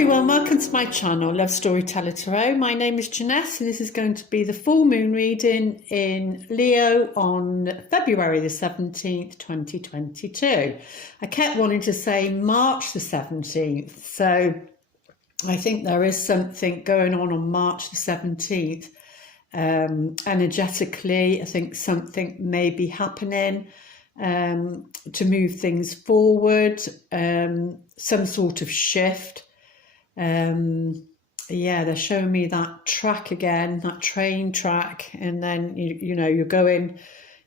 everyone, welcome to my channel, Love Storyteller Tarot. My name is Jeanette and this is going to be the full moon reading in Leo on February the 17th, 2022. I kept wanting to say March the 17th, so I think there is something going on March the 17th. Energetically, I think something may be happening to move things forward, some sort of shift. Yeah, they're showing me that track again, that train track, and then you know you're going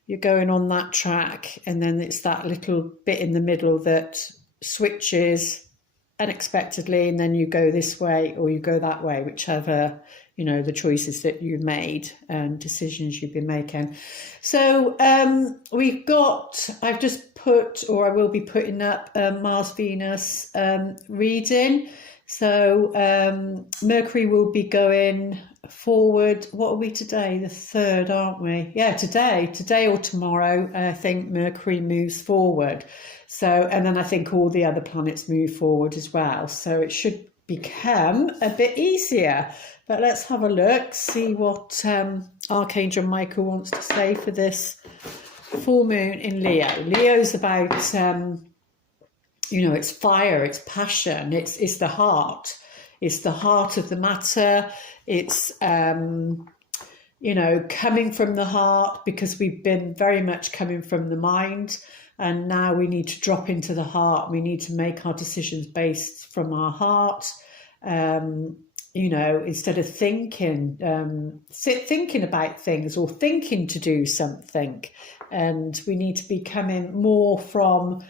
on that track, and then it's that little bit in the middle that switches unexpectedly, and then you go this way or you go that way, whichever, you know, the choices that you've made and decisions you've been making. So we've got, I've just put, or I will be putting up Mars Venus reading. So Mercury will be going forward. What are we today? The 3rd, aren't we? Yeah, today or tomorrow, I think Mercury moves forward. So, and then I think all the other planets move forward as well. So it should become a bit easier. But let's have a look, see what Archangel Michael wants to say for this full moon in Leo. Leo's about you know, it's fire, it's passion, it's the heart. It's the heart of the matter. It's, you know, coming from the heart, because we've been very much coming from the mind. And now we need to drop into the heart. We need to make our decisions based from our heart. You know, instead of thinking about things or thinking to do something. And we need to be coming more from...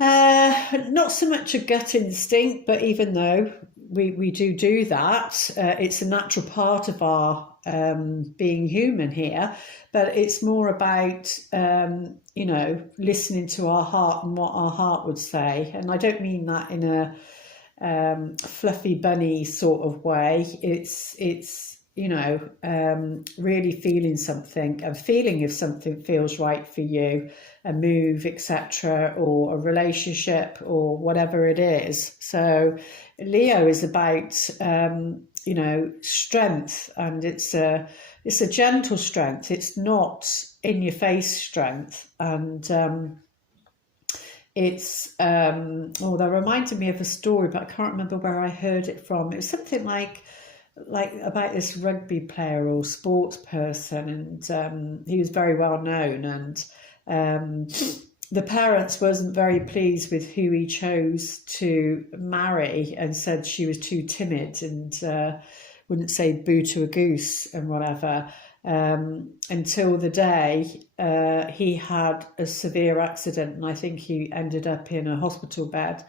not so much a gut instinct, but even though we do that, it's a natural part of our being human here, but it's more about, you know, listening to our heart and what our heart would say. And I don't mean that in a fluffy bunny sort of way. It's you know, really feeling something, and feeling if something feels right for you, a move, etc., or a relationship, or whatever it is. So Leo is about, you know, strength, and it's a gentle strength. It's not in your face strength, and it's oh, that reminded me of a story, but I can't remember where I heard it from. It was something like about this rugby player or sports person, and he was very well known, and the parents wasn't very pleased with who he chose to marry, and said she was too timid and wouldn't say boo to a goose and whatever, until the day he had a severe accident, and I think he ended up in a hospital bed.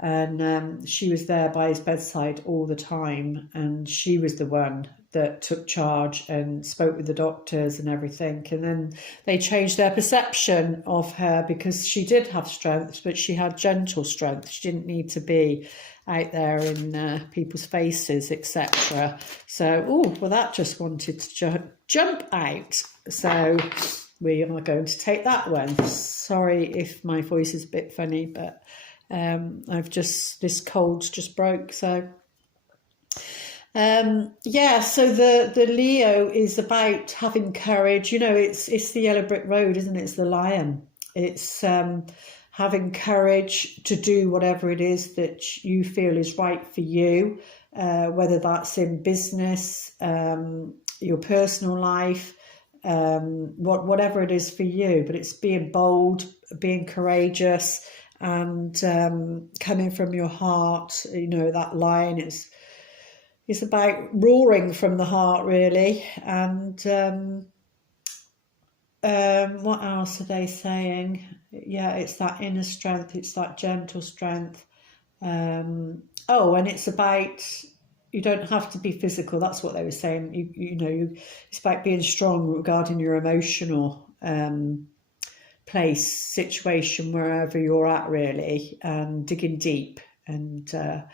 And she was there by his bedside all the time, and she was the one that took charge and spoke with the doctors and everything. And then they changed their perception of her, because she did have strength, but she had gentle strength. She didn't need to be out there in people's faces, etc. So, oh, well, that just wanted to jump out. So we are going to take that one. Sorry if my voice is a bit funny, but this cold just broke. So yeah, so the Leo is about having courage. You know, it's the yellow brick road, isn't it? It's the lion. It's having courage to do whatever it is that you feel is right for you, whether that's in business, your personal life, whatever it is for you. But it's being bold, being courageous, and coming from your heart. You know, that lion is about roaring from the heart, really. And what else are they saying? Yeah, it's that inner strength, it's that gentle strength. Oh, and it's about, you don't have to be physical. That's what they were saying. You know, it's about being strong regarding your emotional place, situation, wherever you're at, really, and digging deep and that.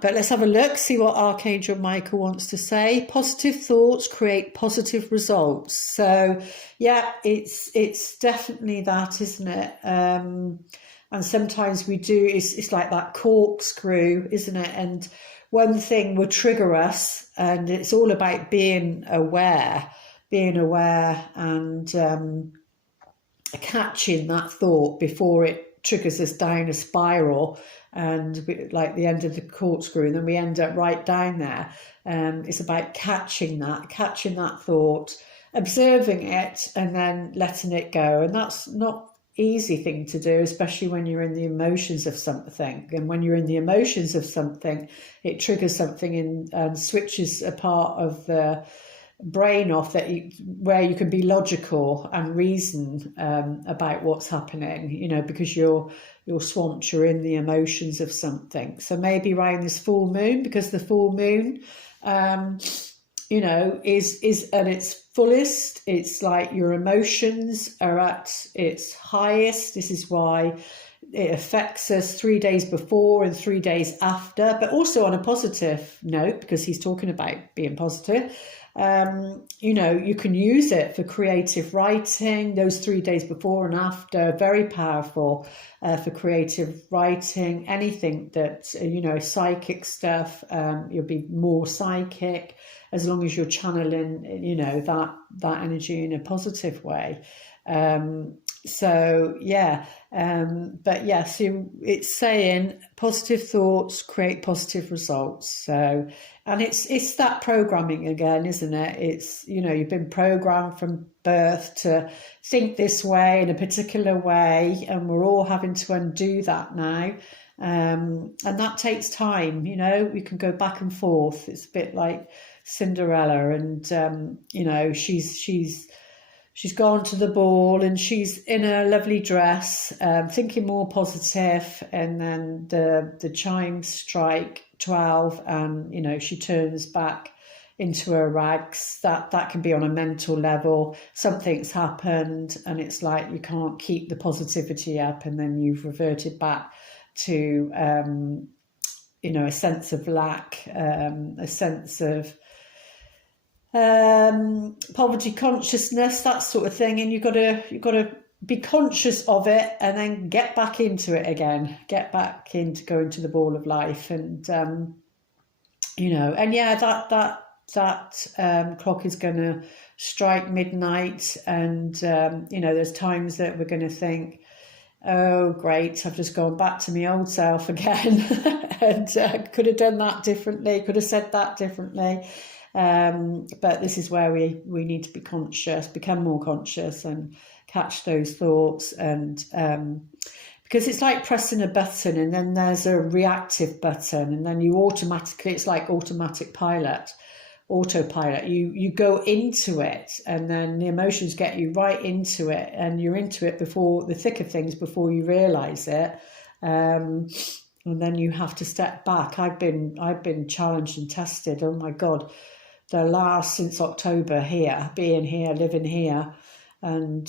But let's have a look, see what Archangel Michael wants to say. Positive thoughts create positive results. So yeah, it's definitely that, isn't it? And sometimes we do, it's like that corkscrew, isn't it? And one thing will trigger us, and it's all about being aware and catching that thought before it triggers us down a spiral, and like the end of the corkscrew, and then we end up right down there. It's about catching that thought, observing it, and then letting it go. And that's not easy thing to do, especially when you're in the emotions of something. And when you're in the emotions of something, it triggers something in and switches a part of the brain off where you can be logical and reason about what's happening, because you're swamped, you're in the emotions of something. So maybe around this full moon, because the full moon is at its fullest. It's like your emotions are at its highest. This is why it affects us 3 days before and 3 days after, but also on a positive note, because he's talking about being positive. You can use it for creative writing. Those 3 days before and after are very powerful for creative writing. Anything that, psychic stuff, you'll be more psychic as long as you're channeling, that energy in a positive way. So it's saying positive thoughts create positive results. So, and it's that programming again, isn't it? It's, you've been programmed from birth to think this way in a particular way, and we're all having to undo that now. And that takes time, we can go back and forth. It's a bit like Cinderella, and she's gone to the ball and she's in a lovely dress, thinking more positive, and then the chimes strike 12, and she turns back into her rags. That can be on a mental level. Something's happened, and it's like you can't keep the positivity up, and then you've reverted back to a sense of lack, a sense of poverty consciousness, that sort of thing. And you've got to be conscious of it, and then get back into it again, get back into going to the ball of life. And that clock is going to strike midnight, and there's times that we're going to think, oh great, I've just gone back to my old self again, and could have done that differently, could have said that differently. But this is where we need to be conscious, become more conscious, and catch those thoughts. And because it's like pressing a button, and then there's a reactive button, and then you automatically, it's like autopilot. You go into it, and then the emotions get you right into it, and you're into it before the thick of things, before you realise it. And then you have to step back. I've been challenged and tested. Oh my God. Since October here, being here, living here, and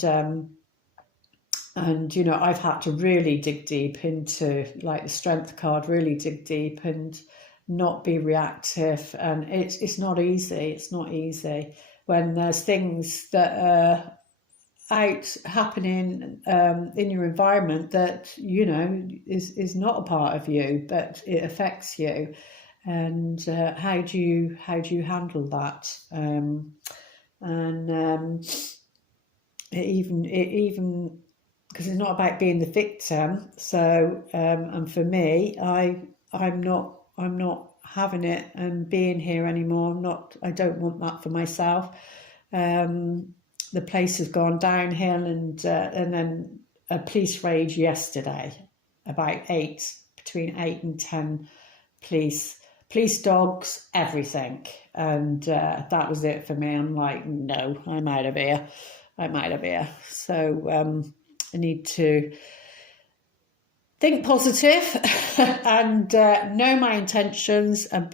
I've had to really dig deep into, like, the strength card, really dig deep and not be reactive. And it's not easy. It's not easy when there's things that are out happening in your environment that is not a part of you, but it affects you. And how do you handle that? It even because it's not about being the victim. So and for me, I'm not having it and being here anymore. I don't want that for myself. The place has gone downhill, and then a police raid yesterday, about between 8 and 10 police dogs, everything. And that was it for me. I'm like, no, I'm out of here. So I need to think positive and know my intentions, and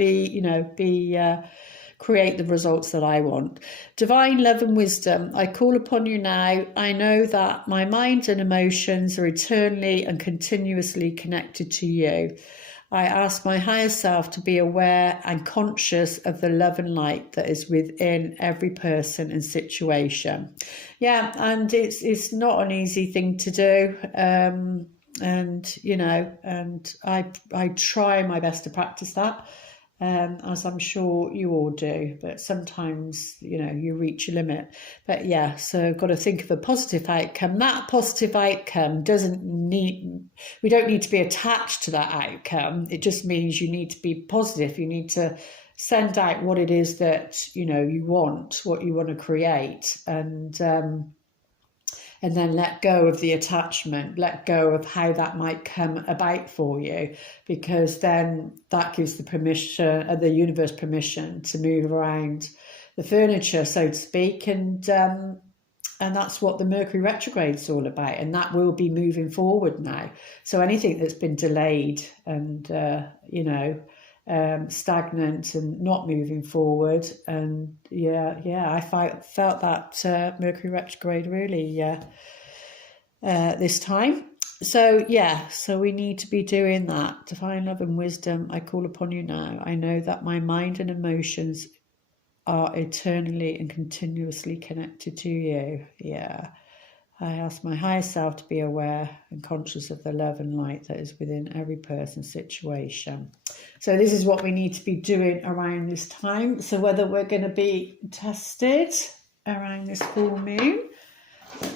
create the results that I want. Divine love and wisdom, I call upon you now. I know that my mind and emotions are eternally and continuously connected to you. I ask my higher self to be aware and conscious of the love and light that is within every person and situation. Yeah, and it's not an easy thing to do. and I try my best to practice that, as I'm sure you all do, but sometimes you reach a limit. But yeah, so got to think of a positive outcome. That positive outcome we don't need to be attached to that outcome. It just means you need to be positive. You need to send out what it is that you want, what you want to create, and then let go of the attachment, let go of how that might come about for you, because then that gives the universe permission to move around the furniture, so to speak, and that's what the Mercury retrograde is all about, and that will be moving forward now. So anything that's been delayed and stagnant and not moving forward, and I felt that Mercury retrograde really this time. So we need to be doing that. Divine love and wisdom, I call upon you now. I know that my mind and emotions are eternally and continuously connected to you. I ask my higher self to be aware and conscious of the love and light that is within every person's situation. So this is what we need to be doing around this time. So whether we're going to be tested around this full moon,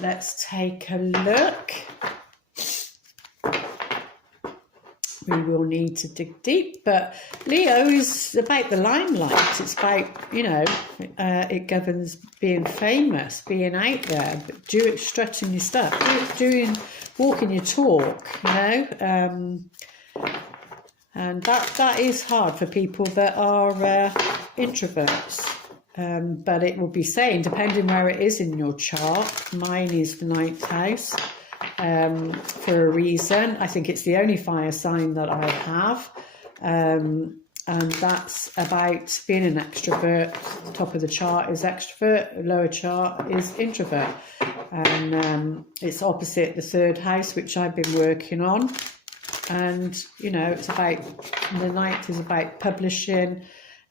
let's take a look. We will need to dig deep, but Leo is about the limelight. It's about, it governs being famous, being out there, but stretching your stuff, walking your talk, and that is hard for people that are introverts. But it will be saying, depending where it is in your chart, mine is the 9th house. For a reason. I think it's the only fire sign that I have, and that's about being an extrovert. The top of the chart is extrovert, the lower chart is introvert, and it's opposite the 3rd house, which I've been working on. And it's about, the 9th is about publishing.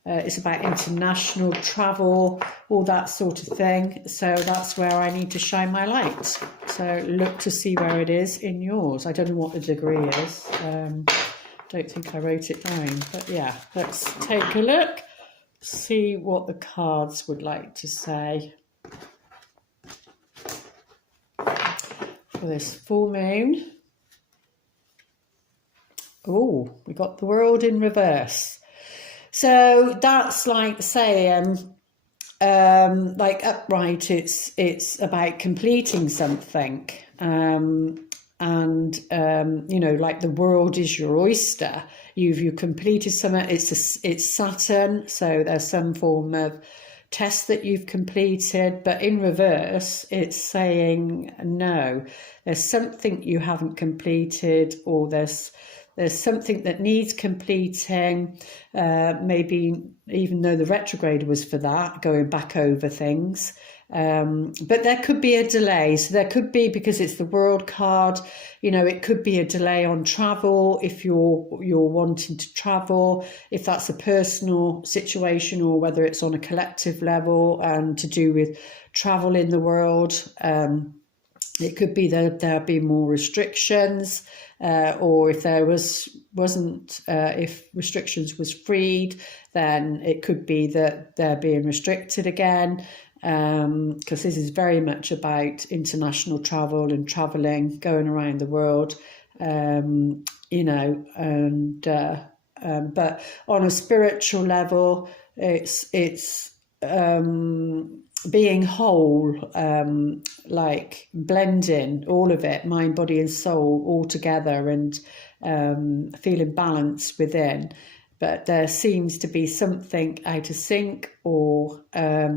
It's about international travel, all that sort of thing. So that's where I need to shine my light. So look to see where it is in yours. I don't know what the degree is. Don't think I wrote it down. But yeah, let's take a look. See what the cards would like to say for this full moon. Oh, we got the World in reverse. So that's like saying, like upright, it's about completing something, like the world is your oyster. You've completed something. It's Saturn, so there's some form of test that you've completed. But in reverse, it's saying no. There's something you haven't completed, or there's something that needs completing, maybe even though the retrograde was for that, going back over things. But there could be a delay. So there could be, because it's the World card, it could be a delay on travel if you're wanting to travel, if that's a personal situation, or whether it's on a collective level and to do with travel in the world. It could be that there'll be more restrictions, or if there wasn't, if restrictions was freed, then it could be that they're being restricted again, because this is very much about international travel and traveling, going around the world, but on a spiritual level, it's being whole, like blending all of it, mind, body and soul, all together, and feeling balanced within. But there seems to be something out of sync, or a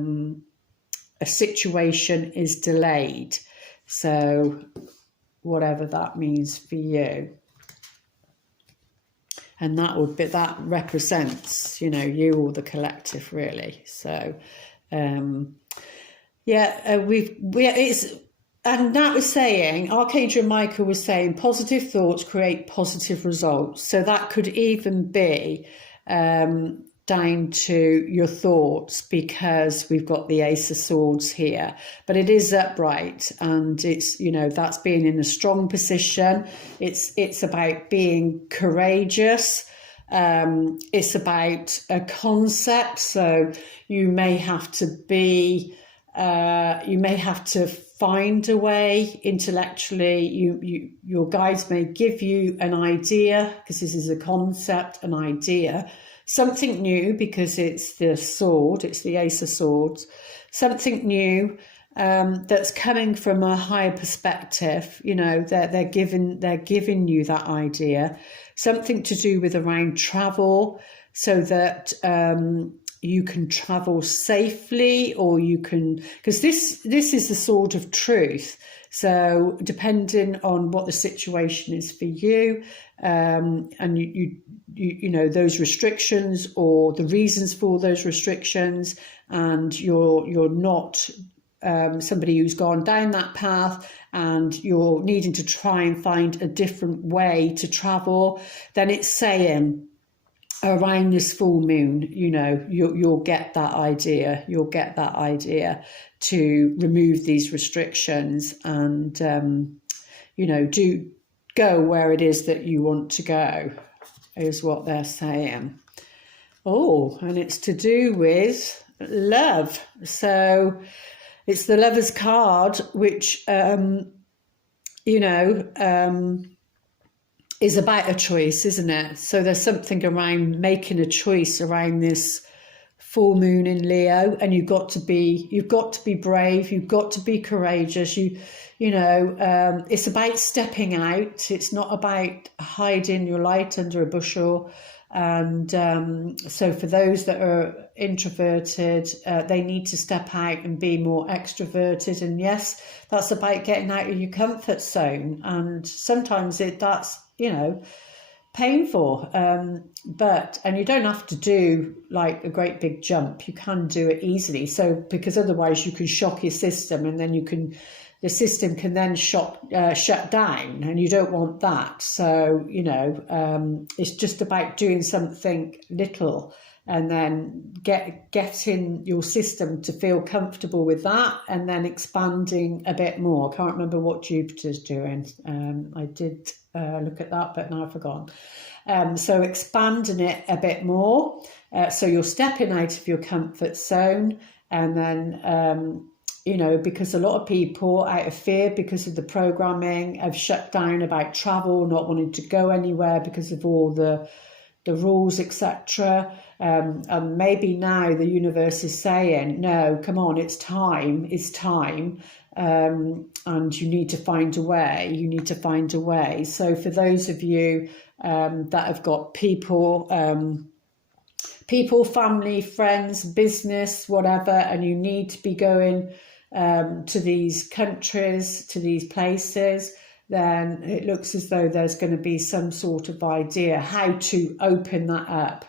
situation is delayed. So whatever that means for you. And that represents, you or the collective, really. So and that was saying, Archangel Michael was saying, positive thoughts create positive results. So that could even be down to your thoughts, because we've got the Ace of Swords here, but it is upright, and it's, you know, that's being in a strong position. It's about being courageous. It's about a concept, so you may have to be, you may have to find a way intellectually. Your guides may give you an idea, because this is a concept, an idea, something new, because it's the sword, it's the Ace of Swords, something new that's coming from a higher perspective. You know, they're giving you that idea, something to do with around travel, so that you can travel safely, or you can, because this is the sword of truth. So depending on what the situation is for you, and you know, those restrictions or the reasons for those restrictions, and you're not somebody who's gone down that path, and you're needing to try and find a different way to travel, then it's saying around this full moon, you know, you'll get that idea. You'll get that idea to remove these restrictions, and you know, do go where it is that you want to go, is what they're saying. Oh, and it's to do with love. So it's the Lover's card, which you know, is about a choice, isn't it? So there's something around making a choice around this full moon in Leo, and you've got to be brave, you've got to be courageous. You know, it's about stepping out. It's not about hiding your light under a bushel. And so for those that are introverted, they need to step out and be more extroverted. And yes, that's about getting out of your comfort zone. And sometimes that's, you know, painful, and you don't have to do like a great big jump. You can do it easily. So, because otherwise you can shock your system, and then the system can then shut down, and you don't want that. So, you know, it's just about doing something little, and then getting your system to feel comfortable with that, and then expanding a bit more. I can't remember what Jupiter's doing. I did look at that, but now I've forgotten. So expanding it a bit more. So you're stepping out of your comfort zone, and then, you know, because a lot of people, out of fear, because of the programming, have shut down about travel, not wanting to go anywhere because of all the rules, etc. And maybe now the universe is saying, no, come on, it's time. And you need to find a way. So for those of you that have got people, family, friends, business, whatever, and you need to be going to these countries, to these places, then it looks as though there's going to be some sort of idea how to open that up,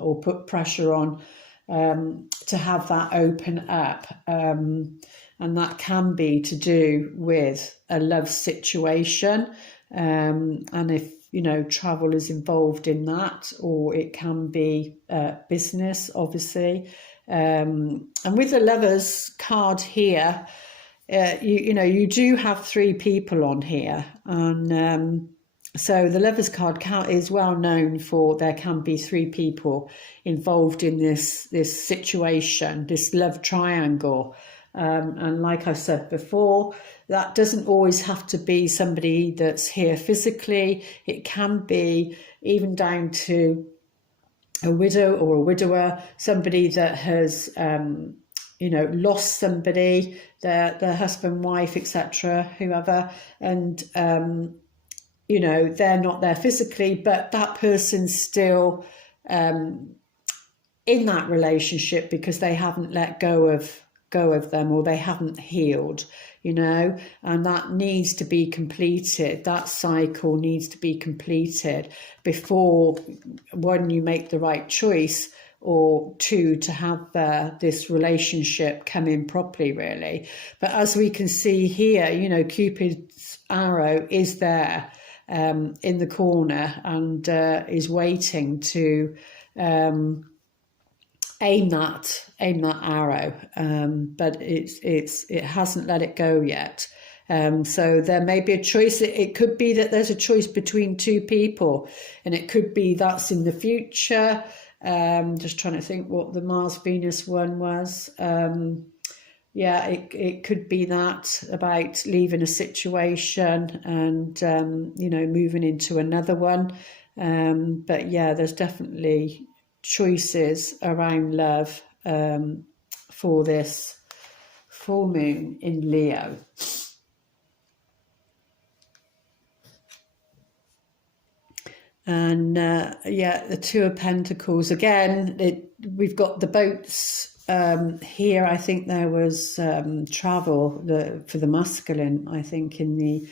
or put pressure on to have that open up. And that can be to do with a love situation. And if, you know, travel is involved in that, or it can be business, obviously. And with the Lover's card here, you know, you do have 3 people on here. And so the Lover's card is well known for, there can be 3 people involved in this situation, this love triangle. And like I said before, that doesn't always have to be somebody that's here physically. It can be even down to a widow or a widower, somebody that has, you know, lost somebody, their husband, wife, etc., whoever, and, you know, they're not there physically, but that person's still in that relationship because they haven't let go of them, or they haven't healed, you know, and that needs to be completed. That cycle needs to be completed before, one, you make the right choice, or 2, to have this relationship come in properly, really. But as we can see here, you know, Cupid's arrow is there in the corner, and is waiting to aim that arrow, but it hasn't let it go yet. So there may be a choice. It could be that there's a choice between two people, and it could be that's in the future. Just trying to think what the Mars Venus one was. Yeah, it could be that, about leaving a situation and moving into another one. But yeah, there's definitely choices around love for this full moon in Leo. And the Two of Pentacles again. We've got the boats here. I think there was travel for the masculine, I think, in the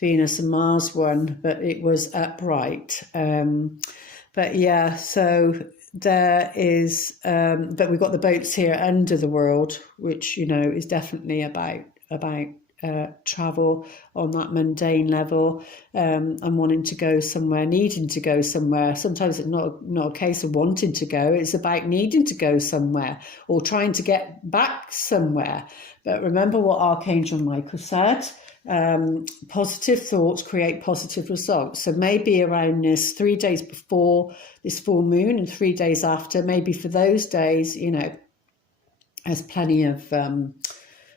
Venus and Mars one, but it was upright. But yeah, so there is, but we've got the boats here under the world, which, is definitely about travel on that mundane level, and wanting to go somewhere, needing to go somewhere. Sometimes it's not a case of wanting to go, it's about needing to go somewhere or trying to get back somewhere. But remember what Archangel Michael said, positive thoughts create positive results. So maybe around this 3 days before this full moon and 3 days after, maybe for those days, there's plenty of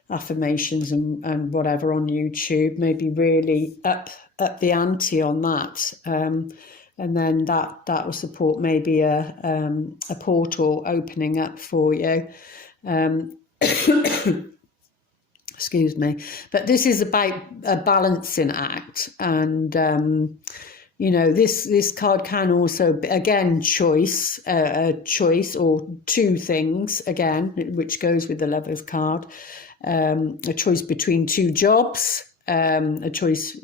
affirmations and whatever on YouTube, maybe really up the ante on that, and then that will support maybe a portal opening up for you. Excuse me, but this is about a balancing act, and this card can also be, again, a choice or two things again, which goes with the Lovers card. A choice between two jobs, a choice,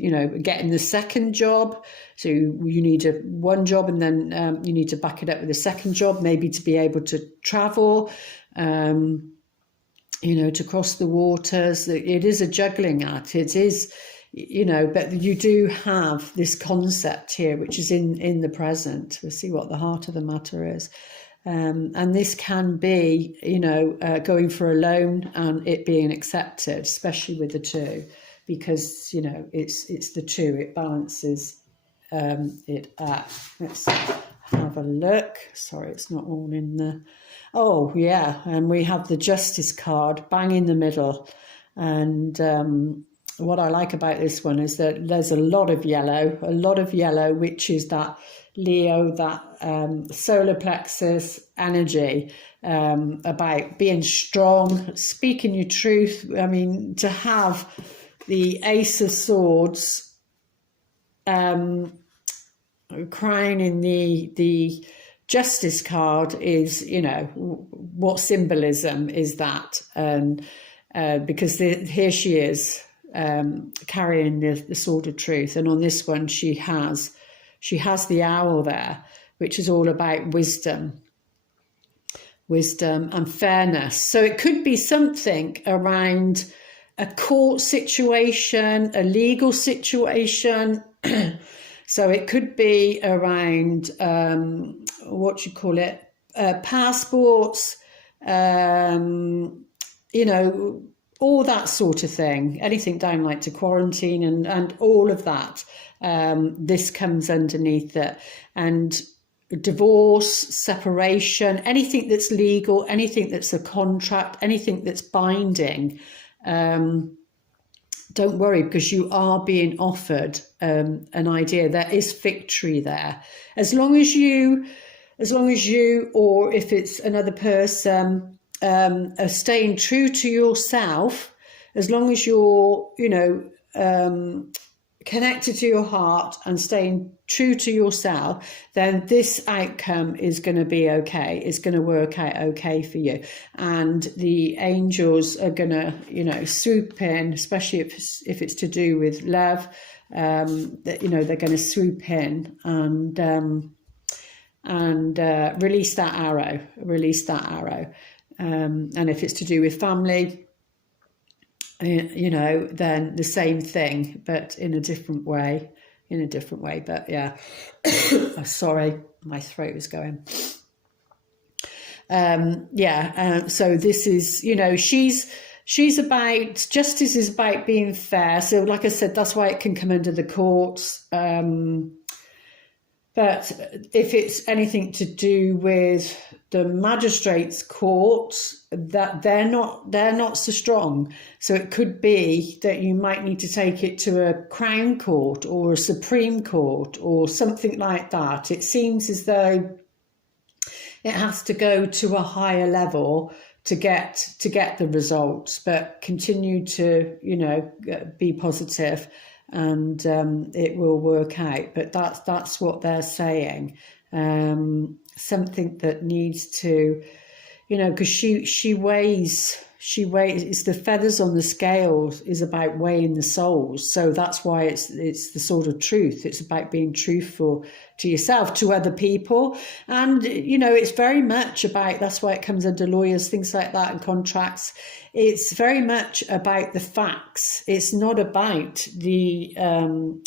getting the second job. So you need one job, and then you need to back it up with a second job, maybe to be able to travel, to cross the waters. It is a juggling act. It is, but you do have this concept here, which is in the present. We'll see what the heart of the matter is. And this can be, going for a loan and it being accepted, especially with the two, because, it's the two, it balances it out. Let's have a look. Sorry, it's not all in the... Oh, yeah, and we have the Justice card bang in the middle. And what I like about this one is that there's a lot of yellow, which is that Leo, that solar plexus energy, about being strong, speaking your truth. I mean, to have the Ace of Swords crowning the Justice card is, what symbolism is that? And because here she is carrying the sword of truth, and on this one she has the owl there, which is all about wisdom and fairness. So it could be something around a court situation, a legal situation. So it could be around, passports, all that sort of thing, anything down like to quarantine and all of that. This comes underneath it. And divorce, separation, anything that's legal, anything that's a contract, anything that's binding. Don't worry, because you are being offered an idea. There is victory there. As long as you, or if it's another person, are staying true to yourself, as long as you're, connected to your heart and staying true to yourself, then this outcome is going to be okay. It's going to work out okay for you. And the angels are going to, swoop in, especially if it's to do with love, that, they're going to swoop in and release that arrow. And if it's to do with family, then the same thing, but in a different way. But yeah, sorry, my throat is going. So this is, she's about, justice is about being fair. So like I said, that's why it can come under the courts. But if it's anything to do with the magistrates' courts, that they're not so strong. So it could be that you might need to take it to a Crown Court or a Supreme Court or something like that. It seems as though it has to go to a higher level to get the results, but continue to, be positive, and it will work out. But that's what they're saying. Something that needs to, because she weighs. It's the feathers on the scales is about weighing the souls. So that's why it's the sort of truth. It's about being truthful to yourself, to other people. And, it's very much about, that's why it comes under lawyers, things like that, and contracts. It's very much about the facts. It's not about the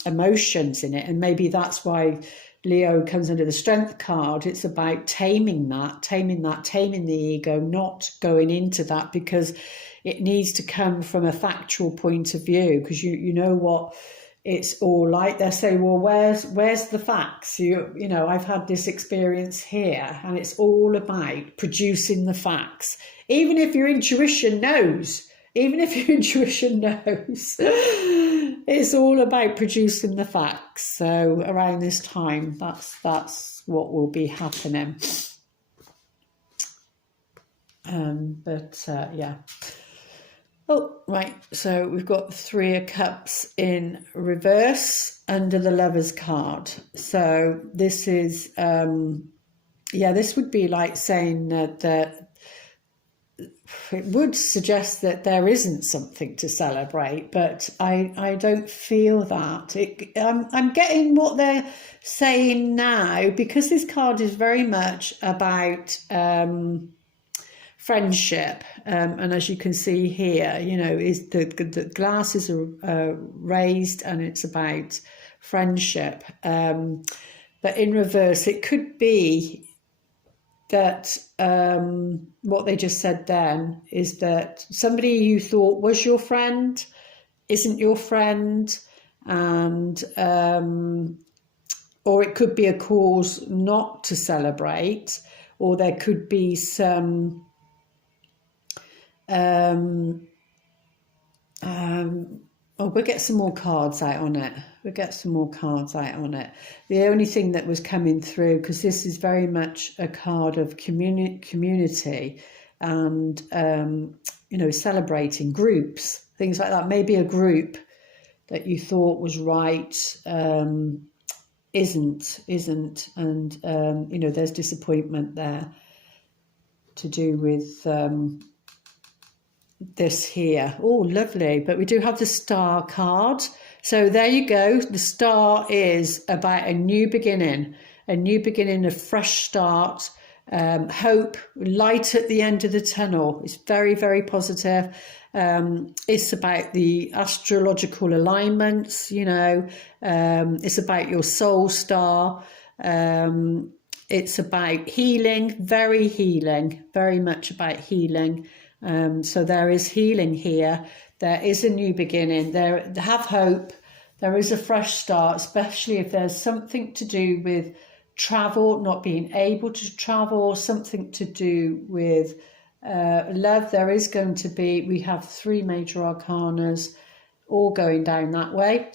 emotions in it. And maybe that's why Leo comes under the strength card. It's about taming the ego, not going into that, because it needs to come from a factual point of view, because you know what it's all like. They say, well, where's the facts? I've had this experience here, and it's all about producing the facts. Even if your intuition knows, it's all about producing the facts. So around this time, that's what will be happening. Yeah. Oh, right. So we've got 3 of Cups in reverse under the Lover's card. So this is, this would be like saying that it would suggest that there isn't something to celebrate, but I don't feel that. I'm getting what they're saying now, because this card is very much about friendship, and as you can see here, is the glasses are raised, and it's about friendship. But in reverse, it could be that what they just said then is that somebody you thought was your friend isn't your friend, and or it could be a cause not to celebrate, or there could be some we'll get some more cards out on it. The only thing that was coming through, because this is very much a card of community and, celebrating groups, things like that. Maybe a group that you thought was right isn't. And, there's disappointment there to do with this here. Oh, lovely. But we do have the Star card. So there you go. The Star is about a new beginning, a fresh start, hope, light at the end of the tunnel. It's very, very positive. It's about the astrological alignments, it's about your soul star. It's about healing, very much about healing. So there is healing here. There is a new beginning. Have hope. There is a fresh start, especially if there's something to do with travel, not being able to travel, something to do with love. There is going to be, we have 3 major arcanas all going down that way.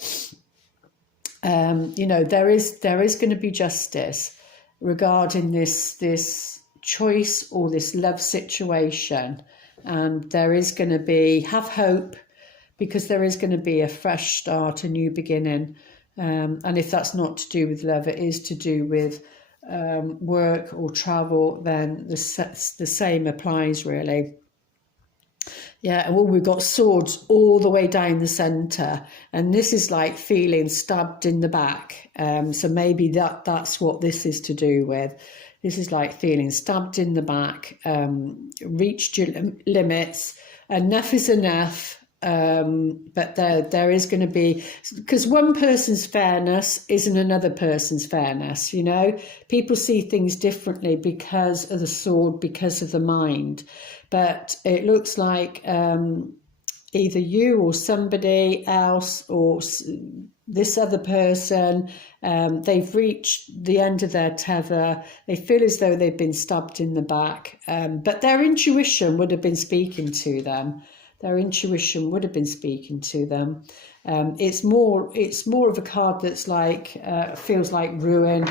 There is going to be justice regarding this choice or this love situation. And there is going to be, have hope, because there is going to be a fresh start, a new beginning. And if that's not to do with love, it is to do with work or travel, then the same applies, really. Yeah, well, we've got swords all the way down the centre, and this is like feeling stabbed in the back. So maybe that's what this is to do with. This is like feeling stabbed in the back, reached your limits, enough is enough, but there is going to be, because one person's fairness isn't another person's fairness, you know. People see things differently because of the sword, because of the mind. But it looks like either you or somebody else or this other person, they've reached the end of their tether. They feel as though they've been stabbed in the back, but their intuition would have been speaking to them. Their intuition would have been speaking to them. It's more of a card that's like, feels like ruin,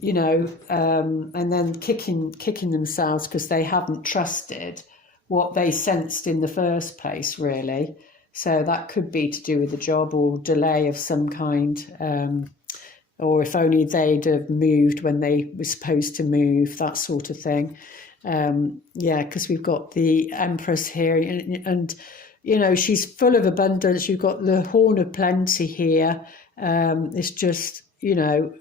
you know, and then kicking themselves because they haven't trusted what they sensed in the first place, really. So that could be to do with a job or delay of some kind, or if only they'd have moved when they were supposed to move, that sort of thing. Yeah, because we've got the Empress here, and you know, she's full of abundance. You've got the Horn of Plenty here. It's just, you know,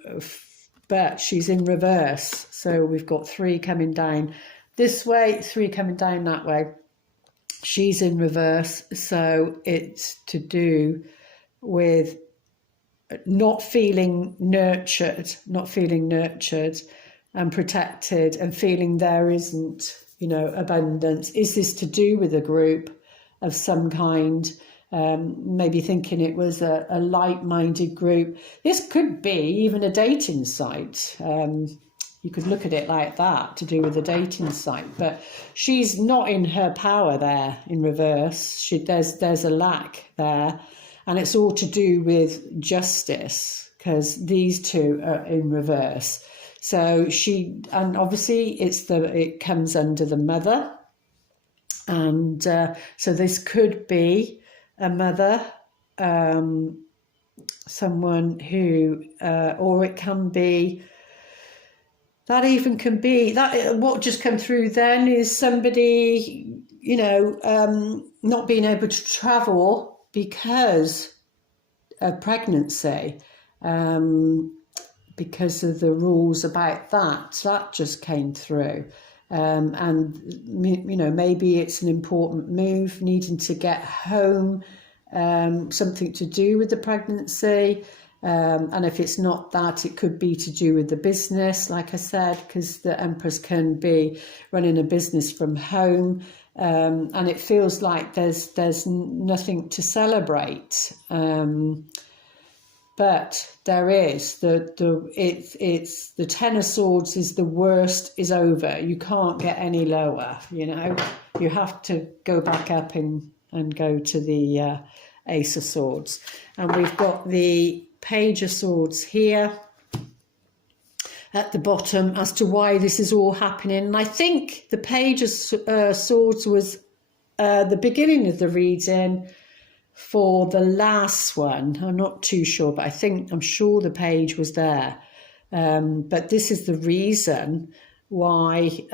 but she's in reverse. So we've got 3 coming down this way, 3 coming down that way. She's in reverse, so it's to do with not feeling nurtured and protected, and feeling there isn't, you know, abundance. Is this to do with a group of some kind? Maybe thinking it was a like-minded group. This could be even a dating site. You could look at it like that, to do with a dating site. But she's not in her power there in reverse. There's a lack there. And it's all to do with justice, because these two are in reverse. So and obviously it comes under the mother. And so this could be a mother, someone who, or it can be, that even can be, that what just come through then is somebody, you know, not being able to travel because of pregnancy, because of the rules about that just came through. And, you know, maybe it's an important move, needing to get home, something to do with the pregnancy. And if it's not that, it could be to do with the business, like I said, because the Empress can be running a business from home. And it feels like there's nothing to celebrate. But there is it's the Ten of Swords is the worst is over. You can't get any lower, you know. You have to go back up and go to the Ace of Swords. And we've got the Page of Swords here at the bottom as to why this is all happening. And I think the Page of Swords was the beginning of the reading for the last one. I'm not too sure, but I'm sure the page was there. But this is the reason why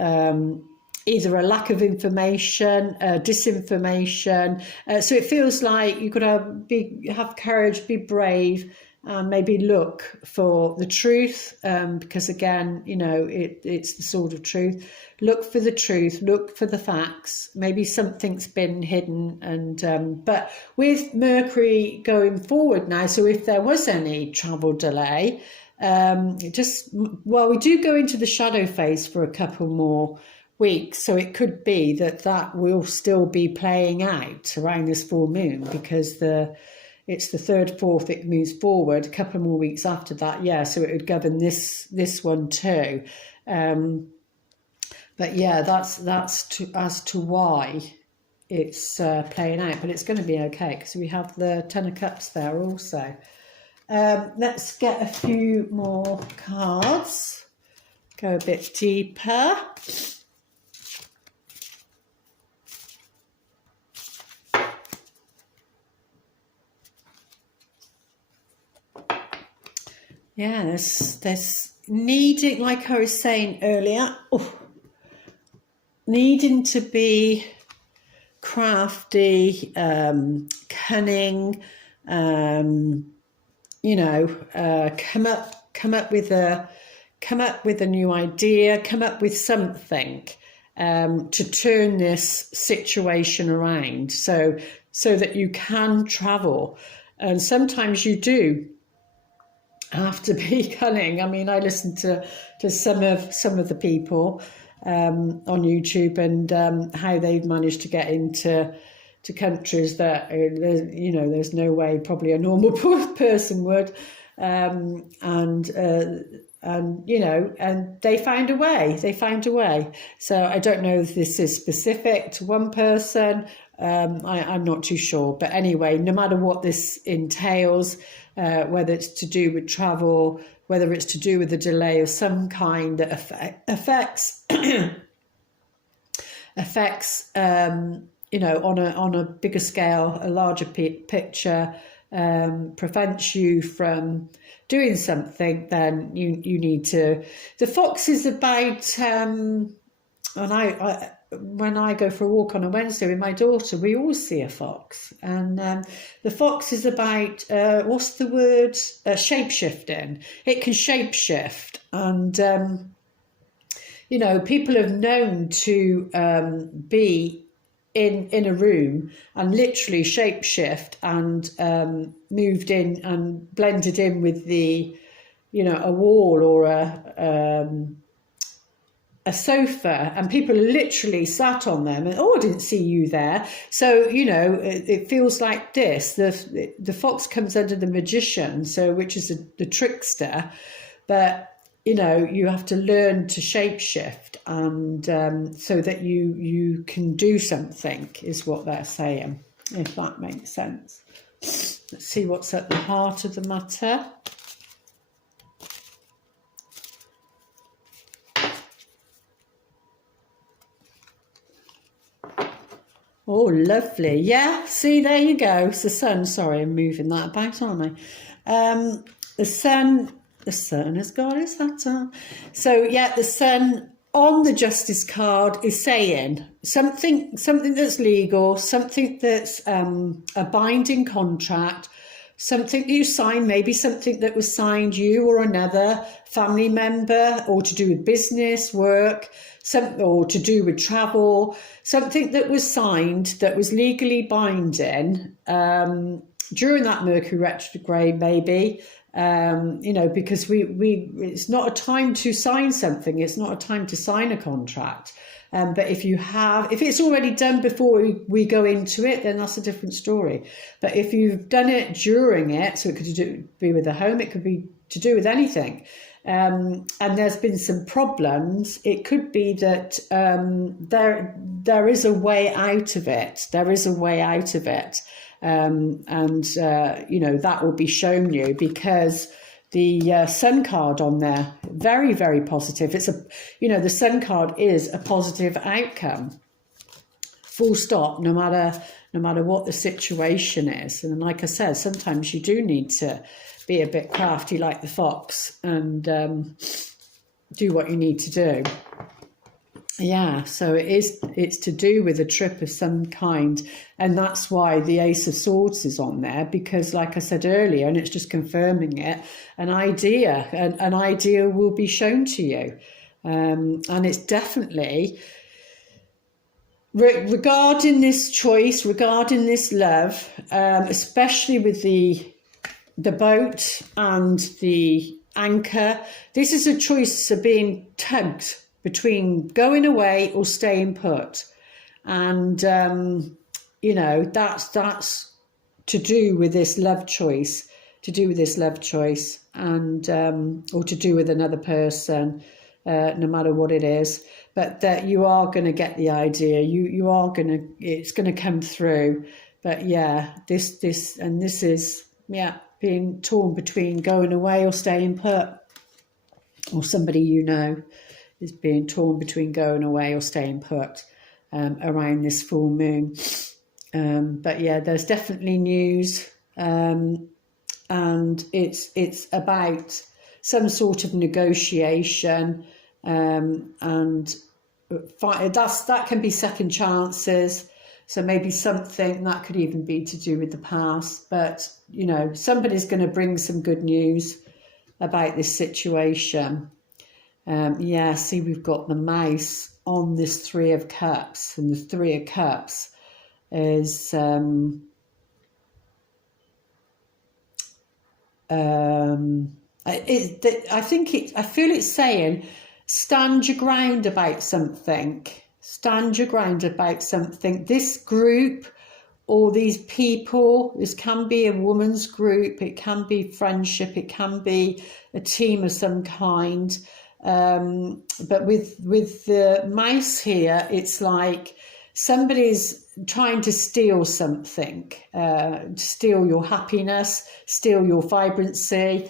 either a lack of information, disinformation. So it feels like you've got to have courage, be brave, maybe look for the truth, because again, you know, it's the sword of truth. Look for the truth, look for the facts. Maybe something's been hidden, and but with Mercury going forward now, so if there was any travel delay, we do go into the shadow phase for a couple more weeks, so it could be that will still be playing out around this full moon, because it's the 3rd, 4th, it moves forward a couple more weeks after that. Yeah, so it would govern this one too. But yeah, that's as to why it's playing out. But it's going to be okay, because we have the Ten of Cups there also. Let's get a few more cards. Go a bit deeper. Yeah, there's needing, like I was saying earlier, needing to be crafty, cunning, you know, come up with a new idea, come up with something, to turn this situation around, so that you can travel. And sometimes you do have to be cunning. I mean, I listen to some of the people on YouTube, and how they've managed to get into countries that there's no way probably a normal person would, and they found a way. So I don't know if this is specific to one person. I'm not too sure, but anyway, no matter what this entails, whether it's to do with travel, whether it's to do with a delay of some kind that affects on a bigger scale, a larger picture, prevents you from doing something, then you need to. The fox is about, and when I go for a walk on a Wednesday with my daughter, we always see a fox, and the fox is about what's the word? Shape-shifting. It can shape-shift, and people have known to be in a room and literally shapeshift and moved in and blended in with the, a wall or a sofa, and people literally sat on them and, I didn't see you there. So, it feels like this. The fox comes under the magician, which is the trickster, but you have to learn to shapeshift, and so that you can do something, is what they're saying, if that makes sense. Let's see what's at the heart of the matter. Oh, lovely. Yeah, see, there you go. It's the sun. Sorry, I'm moving that about, aren't I? The sun has got his hat on. So, yeah, the sun on the Justice card is saying something that's legal, something that's a binding contract, something that you sign, maybe something that was signed you or another family member, or to do with business, work, or to do with travel, something that was signed that was legally binding during that Mercury retrograde, maybe. Because it's not a time to sign something. It's not a time to sign a contract. But if it's already done before we go into it, then that's a different story. But if you've done it during it, so it could be with a home, it could be to do with anything. And there's been some problems. It could be that there is a way out of it. There is a way out of it. That will be shown you, because the Sun card on there, very, very positive. It's the Sun card is a positive outcome, full stop, no matter what the situation is. And like I said, sometimes you do need to be a bit crafty like the fox and do what you need to do. Yeah, so it's to do with a trip of some kind, and that's why the Ace of Swords is on there, because like I said earlier, and it's just confirming it, an idea will be shown to you, and it's definitely regarding this choice, regarding this love, especially with the boat and the anchor. This is a choice of being tugged between going away or staying put, and that's to do with this love choice, and or to do with another person, no matter what it is. But that you are going to get the idea. It's going to come through. But yeah, this is being torn between going away or staying put, or somebody is being torn between going away or staying put around this full moon. But yeah, there's definitely news, and it's about some sort of negotiation, and that can be second chances. So maybe something that could even be to do with the past. But somebody's going to bring some good news about this situation. Yeah, see, we've got the mouse on this Three of Cups, and the Three of Cups is I feel it's saying stand your ground about something. Stand your ground about something. This group, or these people, this can be a woman's group, it can be friendship, it can be a team of some kind. But with the mouse here, it's like somebody's trying to steal something, steal your happiness, steal your vibrancy,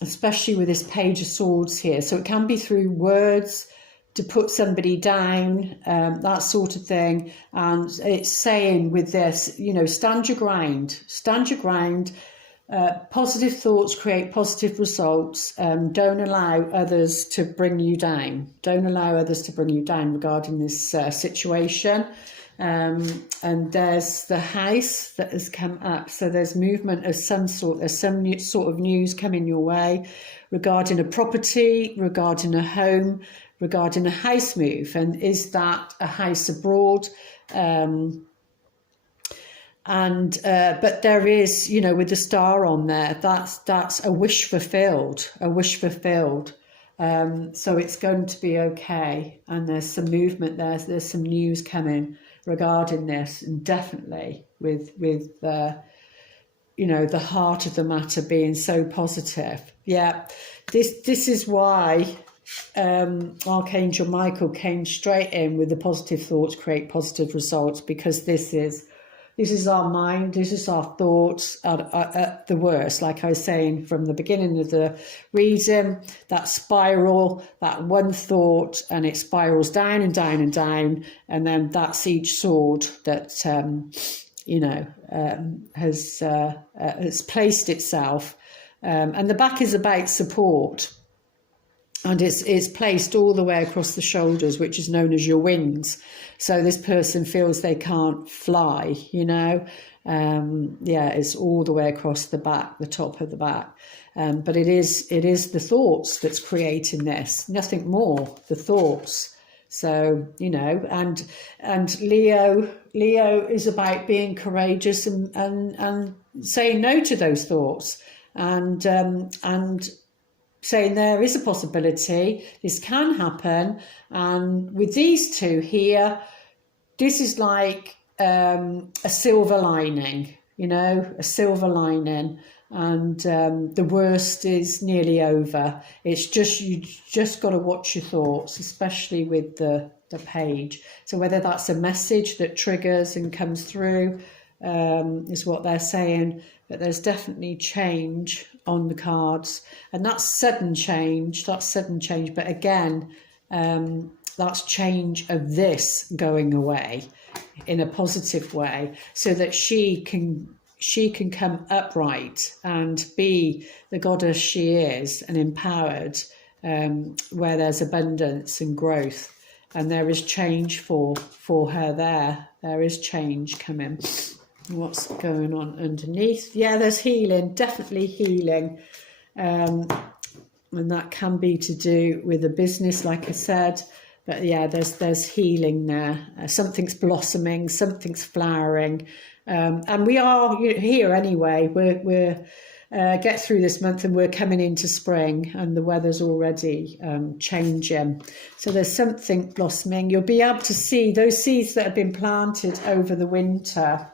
especially with this Page of Swords here. So it can be through words, to put somebody down, that sort of thing. And it's saying with this, you know, stand your ground, stand your ground. Positive thoughts create positive results. Don't allow others to bring you down. Don't allow others to bring you down regarding this situation. And there's the House that has come up. So there's movement of some sort. There's some sort of news coming your way regarding a property, regarding a home, regarding a house move. And is that a house abroad? But there is, you know, with the star on there, that's a wish fulfilled, a wish fulfilled. So it's going to be okay. And there's some movement there. So there's some news coming regarding this, and definitely with you know, the heart of the matter being so positive. Yeah, this is why Archangel Michael came straight in with the positive thoughts create positive results, because this is our mind, this is our thoughts at the worst. Like I was saying from the beginning of the reading, that spiral, that one thought, and it spirals down and down and down, and then that's each sword that you know, has placed itself. And the back is about support. And it's placed all the way across the shoulders, which is known as your wings. So this person feels they can't fly, you know. Yeah, it's all the way across the back, the top of the back. But it is the thoughts that's creating this, nothing more, the thoughts. So, you know, and Leo is about being courageous and saying no to those thoughts, and saying there is a possibility, this can happen. And with these two here, this is like a silver lining, you know, a silver lining. And the worst is nearly over. It's just, you just got to watch your thoughts, especially with the page. So whether that's a message that triggers and comes through, is what they're saying. But there's definitely change on the cards, and that's sudden change. But again, that's change of this going away in a positive way, so that she can come upright and be the goddess she is, and empowered, where there's abundance and growth. And there is change for her there. There is change coming. What's going on underneath? Yeah, there's healing, definitely healing. And that can be to do with a business, like I said. But yeah, there's healing there. Something's blossoming, something's flowering. And we are here anyway. We're get through this month, and we're coming into spring, and the weather's already changing. So there's something blossoming. You'll be able to see those seeds that have been planted over the winter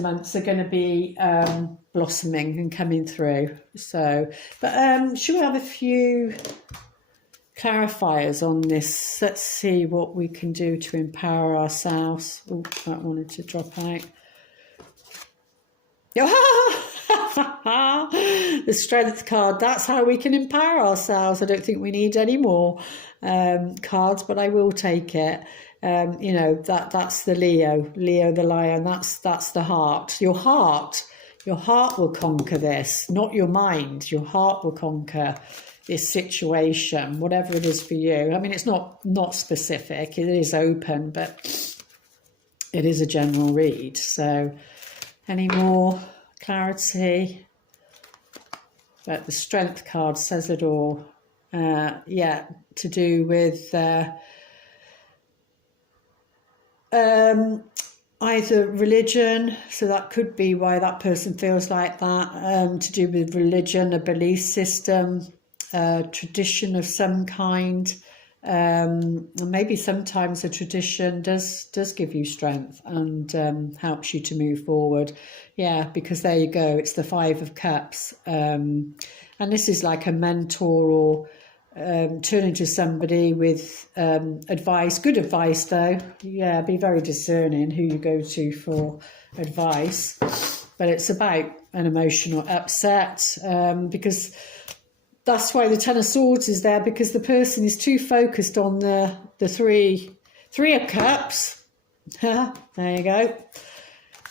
months are going to be blossoming and coming through. So, but should we have a few clarifiers on this? Let's see what we can do to empower ourselves. Oh, that wanted to drop out. The strength card, that's how we can empower ourselves. I don't think we need any more cards, but I will take it. You know, that's the Leo the lion. That's the heart. Your heart will conquer this, not your mind. Your heart will conquer this situation, whatever it is for you. I mean, it's not specific, it is open, but it is a general read. So any more clarity? But the Strength card says it all. Yeah, to do with either religion, so that could be why that person feels like that, to do with religion, a belief system, tradition of some kind. And maybe sometimes a tradition does give you strength and helps you to move forward. Yeah, because there you go, it's the Five of Cups. And this is like a mentor or turning to somebody with advice, good advice though. Yeah, be very discerning who you go to for advice. But it's about an emotional upset, because that's why the Ten of Swords is there, because the person is too focused on the three of Cups. There you go.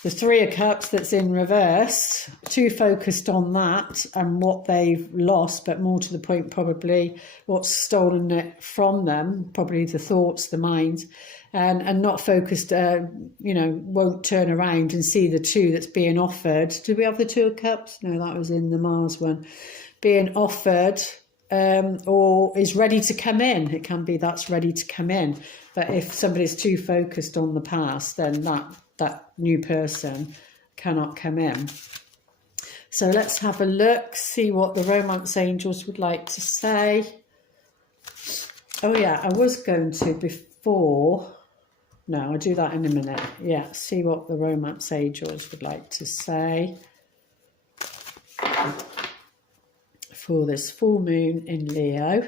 The Three of Cups that's in reverse, too focused on that and what they've lost, but more to the point probably what's stolen it from them, probably the thoughts, the minds, and not focused, won't turn around and see the two that's being offered. Do we have the Two of Cups? No, that was in the Mars one. Being offered or is ready to come in. It can be that's ready to come in. But if somebody's too focused on the past, then that new person cannot come in. So let's have a look, see what the romance angels would like to say. Oh yeah, I was going to before. No, I'll do that in a minute. Yeah, see what the romance angels would like to say for this full moon in Leo.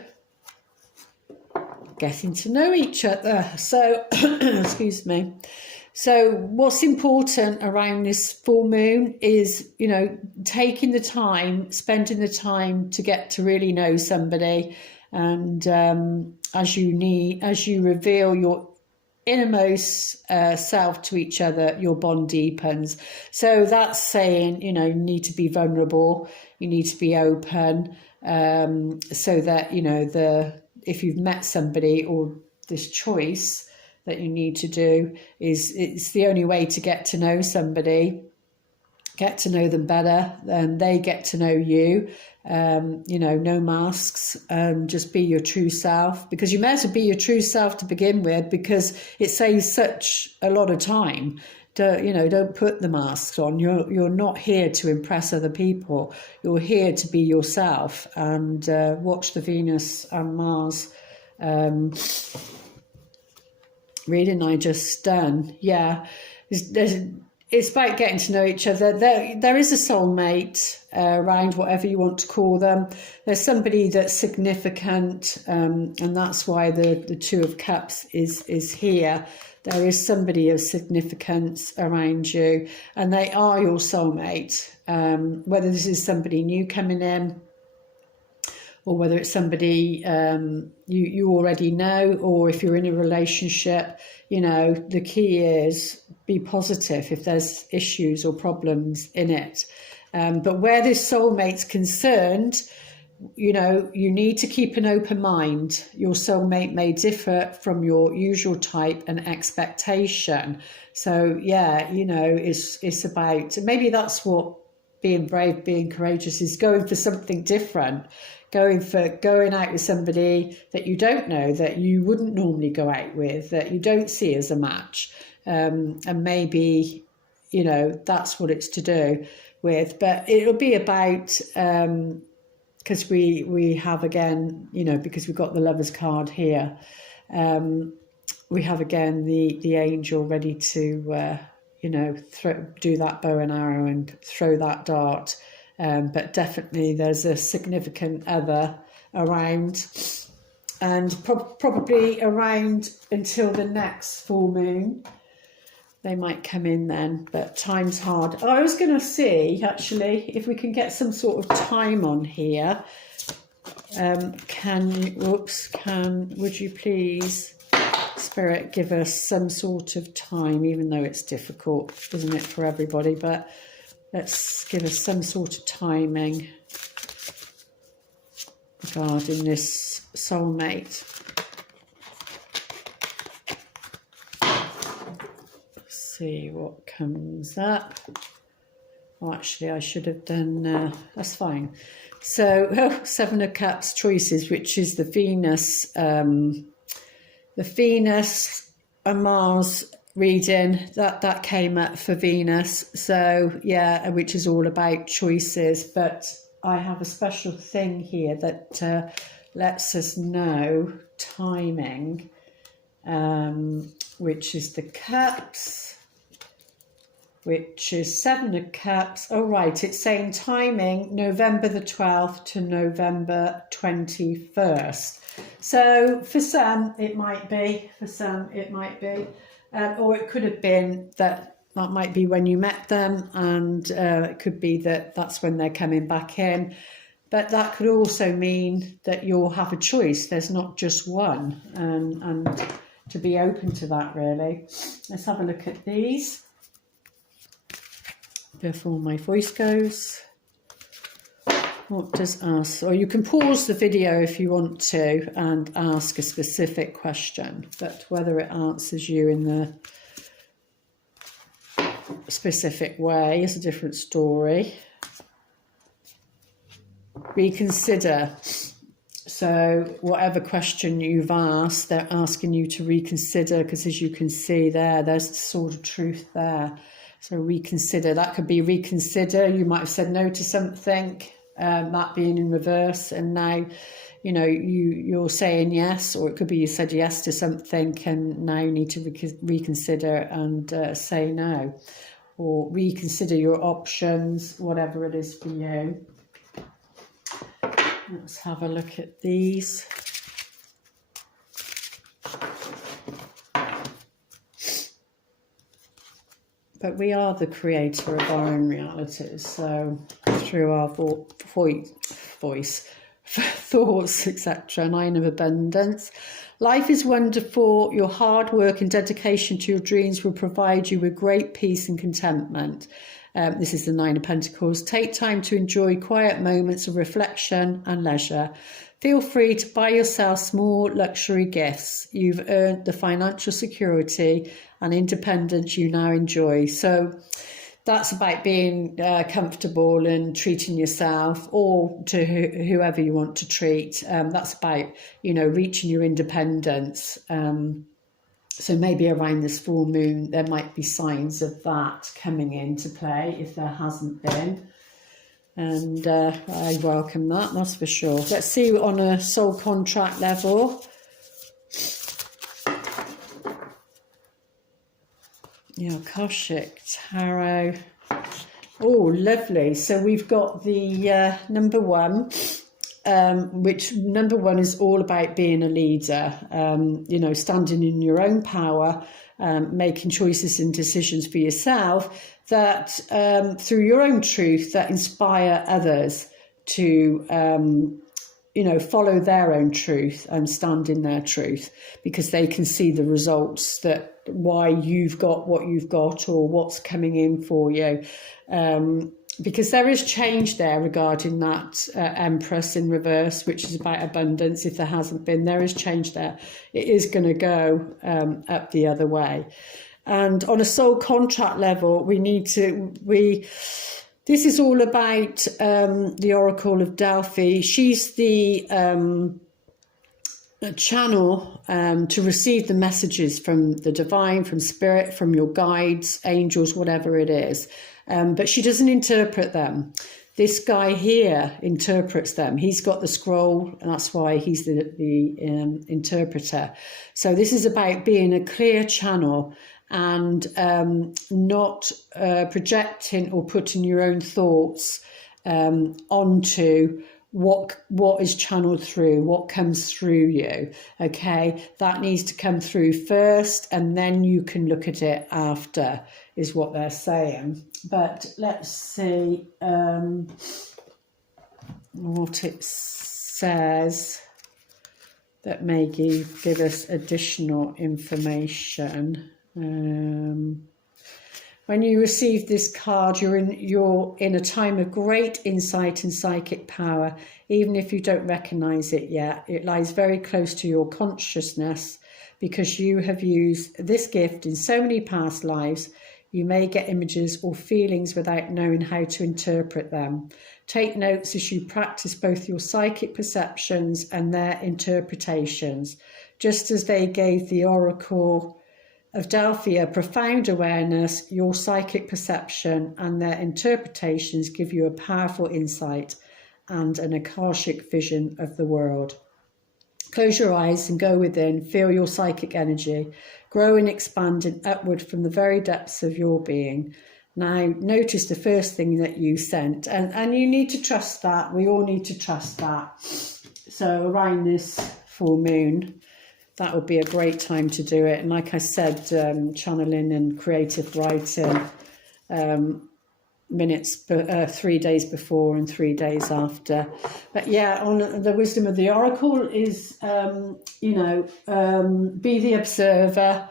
Getting to know each other. So, excuse me. So what's important around this full moon is, taking the time, spending the time to get to really know somebody. And as you reveal your innermost self to each other, your bond deepens. So that's saying, you need to be vulnerable, you need to be open, so that, if you've met somebody or this choice that you need to do it's the only way to get to know somebody, get to know them better, and they get to know you. No masks, just be your true self, because you may as well be your true self to begin with, because it saves such a lot of time. Don't put the masks on. You're not here to impress other people. You're here to be yourself. And watch the Venus and Mars reading I just done. Yeah, it's about getting to know each other. There is a soulmate around, whatever you want to call them. There's somebody that's significant, and that's why the Two of Cups is here. There is somebody of significance around you, and they are your soulmate. Whether this is somebody new coming in, or whether it's somebody you already know, or if you're in a relationship, the key is be positive if there's issues or problems in it. But where this soulmate's concerned, you need to keep an open mind. Your soulmate may differ from your usual type and expectation. So yeah, it's about, maybe that's what being brave, being courageous is, going for something different. Going out with somebody that you don't know, that you wouldn't normally go out with, that you don't see as a match. And maybe, that's what it's to do with. But it'll be about, because we have again, because we've got the Lover's card here, we have again the angel ready to, do that bow and arrow and throw that dart. But definitely there's a significant other around, and probably around until the next full moon. They might come in then, but time's hard. Oh, I was going to see, actually, if we can get some sort of time on here. Would you please, Spirit, give us some sort of time, even though it's difficult, isn't it, for everybody, but let's give us some sort of timing regarding this soulmate. Let's see what comes up. Oh, actually, I should have done, that's fine. So, Seven of Cups choices, which is the Venus and Mars reading, that came up for Venus. So, yeah, which is all about choices. But I have a special thing here that lets us know timing, which is the Cups, which is Seven of Cups. Oh, right, it's saying timing November the 12th to November 21st. So for some, it might be, or it could have been that might be when you met them, and it could be that that's when they're coming back in. But that could also mean that you'll have a choice. There's not just one, and to be open to that, really. Let's have a look at these before my voice goes. What does ask? Or you can pause the video if you want to and ask a specific question, but whether it answers you in the specific way is a different story. Reconsider. So whatever question you've asked, they're asking you to reconsider, because as you can see there's the sword of truth there. So reconsider, that could be reconsider. You might have said no to something, that being in reverse, and now, you know, you're saying yes, or it could be you said yes to something and now you need to reconsider and say no, or reconsider your options, whatever it is for you. Let's have a look at these. But we are the creator of our own realities, so through our voice, thoughts, etc. Nine of Abundance. Life is wonderful. Your hard work and dedication to your dreams will provide you with great peace and contentment. This is the Nine of Pentacles. Take time to enjoy quiet moments of reflection and leisure. Feel free to buy yourself small luxury gifts. You've earned the financial security and independence you now enjoy. So that's about being comfortable and treating yourself, or to whoever you want to treat. That's about, you know, reaching your independence. So maybe around this full moon, there might be signs of that coming into play if there hasn't been. And I welcome that, that's for sure. Let's see on a soul contract level. Yeah, Akashic Tarot. Oh, lovely. So we've got the number one, which number one is all about being a leader, you know, standing in your own power, making choices and decisions for yourself that through your own truth that inspire others to, you know, follow their own truth and stand in their truth, because they can see the results, that why you've got what you've got or what's coming in for you. Because there is change there regarding that Empress in reverse, which is about abundance. If there hasn't been, there is change there. It is going to go up the other way. And on a soul contract level, this is all about the Oracle of Delphi. She's the channel to receive the messages from the divine, from spirit, from your guides, angels, whatever it is. But she doesn't interpret them. This guy here interprets them. He's got the scroll, and that's why he's the interpreter. So this is about being a clear channel and not projecting or putting your own thoughts onto what is channeled through, what comes through you. Okay, that needs to come through first, and then you can look at it after, is what they're saying. But let's see what it says that may give us additional information. When you receive this card, you're in a time of great insight and psychic power, even if you don't recognize it yet. It lies very close to your consciousness because you have used this gift in so many past lives. You may get images or feelings without knowing how to interpret them. Take notes as you practice both your psychic perceptions and their interpretations. Just as they gave the Oracle of Delphi a profound awareness, your psychic perception and their interpretations give you a powerful insight and an Akashic vision of the world. Close your eyes and go within, feel your psychic energy, growing, expanding upward from the very depths of your being. Now, notice the first thing that you sent, and you need to trust that. We all need to trust that. So around this full moon, that would be a great time to do it. And like I said, channeling and creative writing, minutes, 3 days before and 3 days after. But yeah, on the wisdom of the Oracle is, be the observer.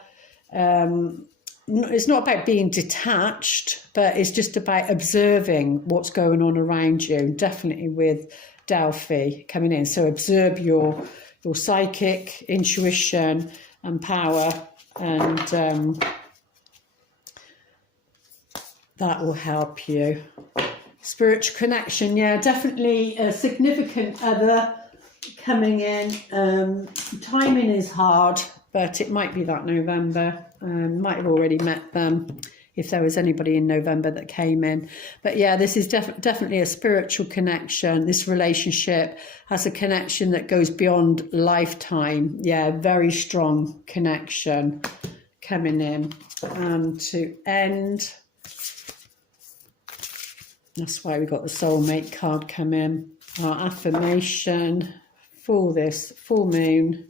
It's not about being detached, but it's just about observing what's going on around you, definitely with Delphi coming in. So observe your psychic intuition and power, and that will help you. Spiritual connection, yeah, definitely a significant other coming in. Timing is hard, but it might be that November. Might have already met them if there was anybody in November that came in. But yeah, this is definitely a spiritual connection. This relationship has a connection that goes beyond lifetime. Yeah, very strong connection coming in. And to end, that's why we got the soulmate card come in. Our affirmation for this full moon.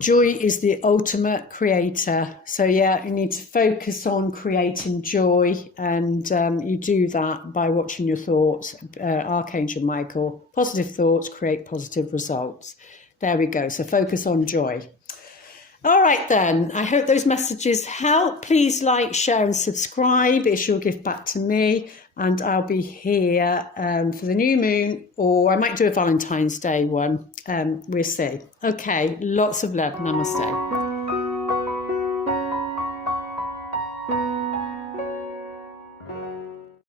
Joy is the ultimate creator. So yeah, you need to focus on creating joy, and you do that by watching your thoughts. Archangel Michael, positive thoughts create positive results. There we go. So focus on joy. All right then, I hope those messages help. Please like, share and subscribe. It's your gift back to me, and I'll be here for the new moon, or I might do a Valentine's Day one. We'll see. Okay, lots of love. Namaste.